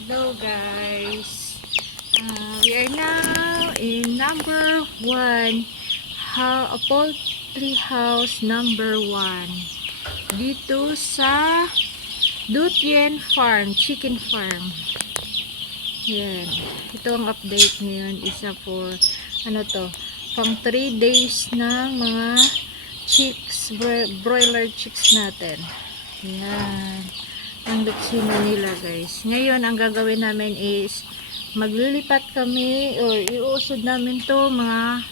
Hello guys, we are now in number 1, a poultry house number 1 dito sa Dutien Farm, Chicken Farm. Yan, ito ang update ngayon, isa for ano to, pang 3 days ng mga chicks, broiler chicks natin. Yan ang luksino nila guys. Ngayon ang gagawin namin is maglilipat kami or iuusod namin to mga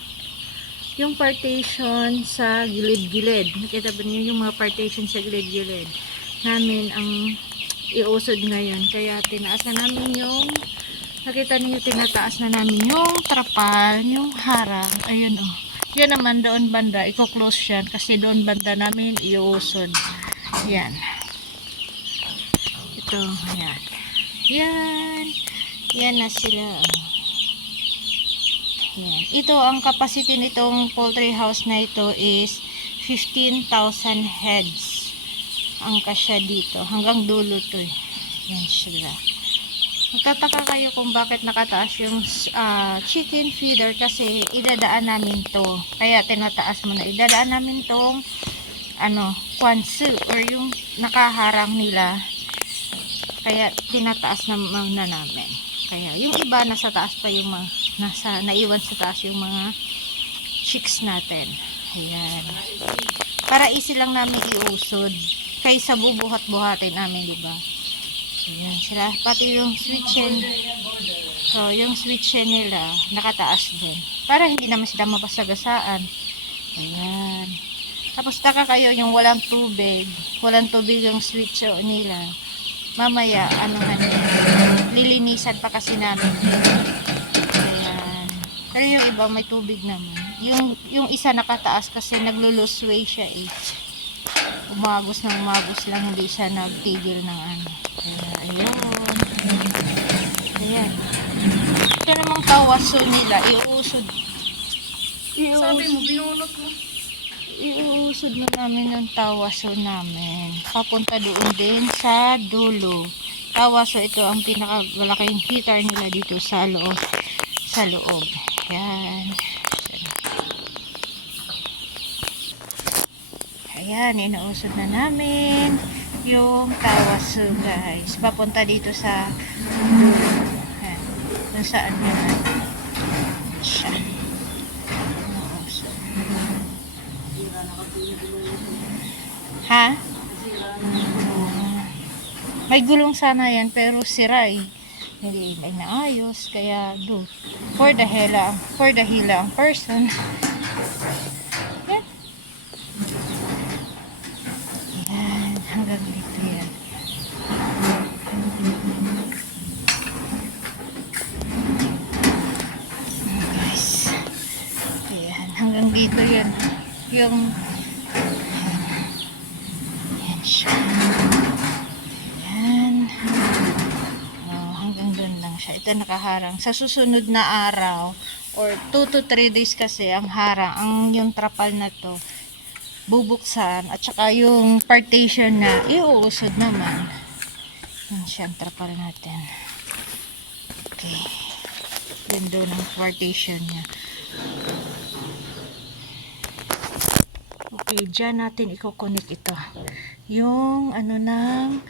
yung partition sa gilid-gilid. Nakita ba niyo yung mga partition sa gilid-gilid namin ang iusod ngayon. Kaya tinaas na namin yung nakita niyo, tinataas na namin yung trapal, yung harang. Ayun oh. Yan naman doon banda, i-close yan kasi doon banda namin iuusod. Yan. Ito, yan. Yan. Yan na sila. Yan. Ito, ang capacity nitong poultry house na ito is 15,000 heads. Ang kasya dito. Hanggang dulo to eh. Yan sila. Magtataka kayo kung bakit nakataas yung chicken feeder kasi idadaan namin to. Kaya tinataas mo na. Idadaan namin tong kwansu or yung nakaharang nila. Kaya tinataas na namin. Kaya yung iba nasa taas pa yung mga naiwan sa taas yung mga chicks natin. Ayan. Para easy lang namin iusod kaysa bubuhat-buhatin namin, di ba? Ayan sila. Pati yung switchen. So, yung switchen nila nakataas din. Para hindi naman sila mapasagasaan. Ayan. Tapos taka kayo yung walang tubig. Walang tubig yung switch nila. Mamaya, lilinisan pa kasi namin. Ayan. Pero yung iba may tubig naman. Yung isa nakataas kasi naglo-lose siya eh. Umagos lang, hindi siya nagtigil ng Kaya, ayun. Ayan. Ito namang kawaso nila, iuusod. Sabi mo, binunot mo. Iuusod na namin ng tawaso namin. Papunta doon din sa dulo. Tawaso ito ang pinakamalaking heater nila dito sa loob. Ayan. Ayan, inausod na namin yung tawaso guys. Papunta dito sa dulo. Ayan. Kung saan yun siya. Ha? May gulong sana yan pero sira eh. Hindi may naayos kaya for the hila ang person. Yan. Yan, hanggang dito yan. Yan guys. Yan, hanggang dito yan. Yung Ayan. Oh, hanggang doon lang siya. Ito nakaharang. Sa susunod na araw or 2 to 3 days kasi ang harang, yung trapal na to bubuksan at saka yung partition na iuusod naman. Yan siya ang trapal natin. Okay. Yan doon ang partition niya. Okay, dyan natin i-connect ito. Yung ng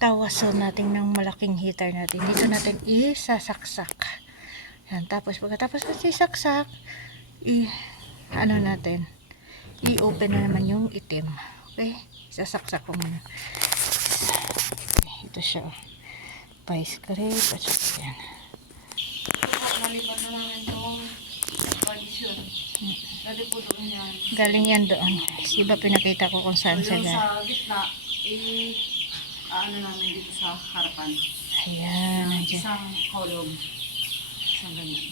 tawaso natin ng malaking heater natin. Dito natin isasaksak. Yan, tapos pagkatapos natin isaksak, natin, i-open na naman yung itim. Okay? Isasaksak ko muna. Okay, ito siya. Pa-scrape at saka yan. Nalipat na namin itong condition. Dali po doon yan. Galing yan doon. Diba pinakita ko kung saan So, sila. sa gitna, namin dito sa harapan. Ayan. Isang column. Isang ganyan.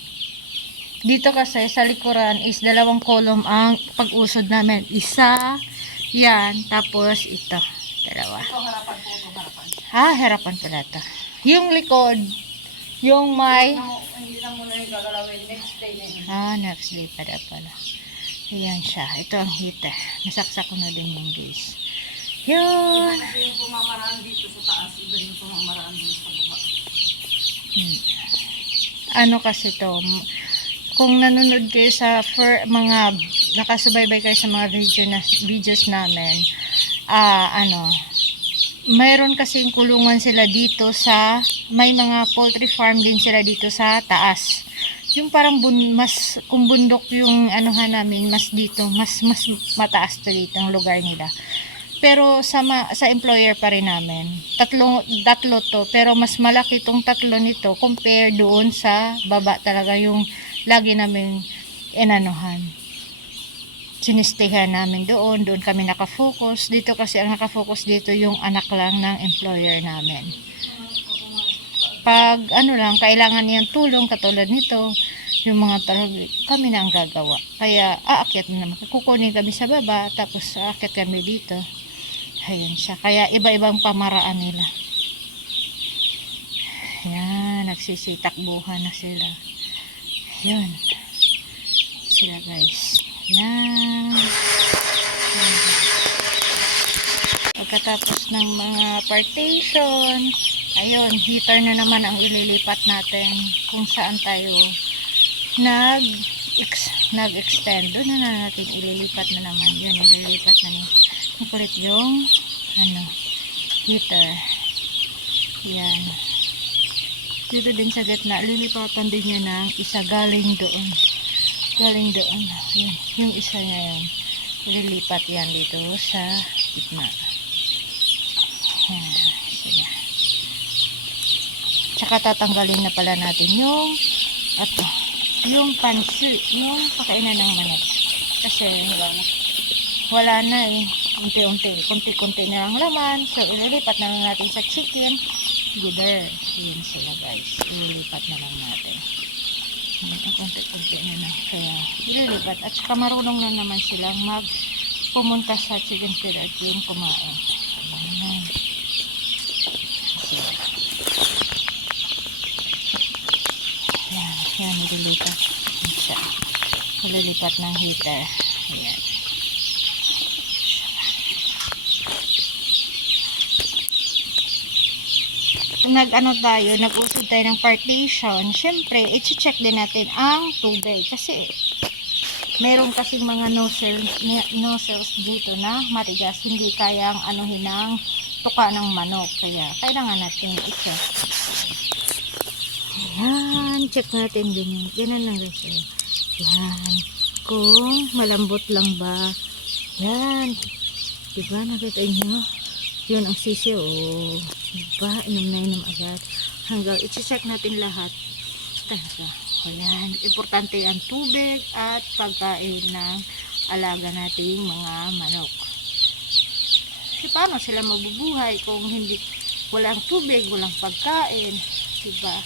Dito kasi sa likuran is 2 column ang pag-usod namin. Isa, yan, tapos ito. 2. Ito harapan po, ito harapan. Harapan pala ito. Yung likod, yung may... Hindi na muna yung gagalawin. Next day na yun. Next day pala. Ayan siya. Ito ang heater. Nasaksak ko na din yung guys. Yun. Kasi yung pumamaraan dito sa taas, iba yung pumamaraan dito sa baba. ano kasi to, kung nanonood kayo sa mga nakasubaybay kayo sa mga videos namin, mayroon kasing kulungan sila dito sa, may mga poultry farm din sila dito sa taas. Yung parang kung bundok yung anuhan namin, mas dito, mas mataas to dito ang lugar nila. Pero sa employer pa rin namin. Tatlo to, pero mas malaki tong tatlo nito compare doon sa baba talaga yung lagi namin inanuhan. Sinistehan namin doon kami nakafocus. Dito kasi ang nakafocus dito yung anak lang ng employer namin. Pag lang, kailangan niyang tulong katulad nito, yung mga kami na ang gagawa. Kaya aakyat na naman. Kukunin kami sa baba, tapos aakyat kami dito. Ayun siya. Kaya iba-ibang pamaraan nila. Ayan, nagsisitakbuhan na sila. Ayun. Sila guys. Ayan. Pagkatapos ng mga partition, ayun, heater na naman ang ililipat natin kung saan tayo nag-extend. Doon na natin ililipat na naman. Yun, ililipat na ni kulit yung heater. Yan. Dito din sa gitna, lilipatan din niya ng isa galing doon. Galing doon. Yun, yung isa niya yun. Ililipat yan dito sa gitna. Yan. Sige. Tsaka tatanggalin na pala natin yung pansi, yung pakainan ng manok. Kasi wala na eh. Kunti-kunti na lang laman. So, ililipat na lang natin sa chicken. Gither. Yun sila guys. Ililipat na lang natin. Kunti-kunti na lang. Kaya, ililipat. At saka marunong na naman silang pumunta sa chicken feed at yung kumain. Ayan. Ayan, ililipat. Siya. Ililipat ng heater. Ayan. Nag-usod tayo ng partition, syempre, i-check din natin ang tubig. Kasi, meron kasing mga nozzles dito na matigas, hindi kayang anuhin ng tuka ng manok. Kaya, kailangan natin i-check. Ayan, check natin din. Ganun lang guys. Ayan. Kung malambot lang ba. Ayan. Diba, nakita nyo? Yun ang sisi, oh. Diba? Inom agad. Hanggang i-check natin lahat. Talaga. Ayan. Importante ang tubig at pagkain ng alaga nating mga manok. Kasi paano sila mabubuhay kung walang tubig, walang pagkain. Diba?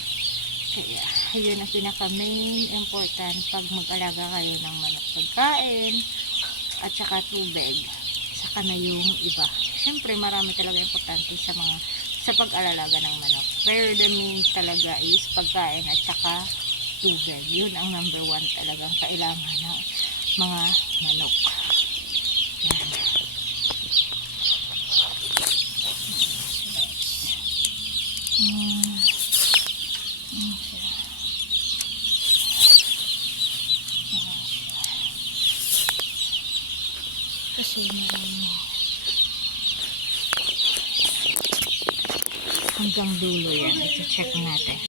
Kaya, ayun ang pinaka-main important pag mag-alaga kayo ng manok. Pagkain at saka tubig. Saka na yung iba. Siyempre, marami talaga importante sa pag-alalaga ng manok. Pero the main talaga is pagkain at saka tubig. Yun ang number 1 talagang kailangan ng mga manok. Yan. Kasi marami. Hanggang dulo yan. I-check natin.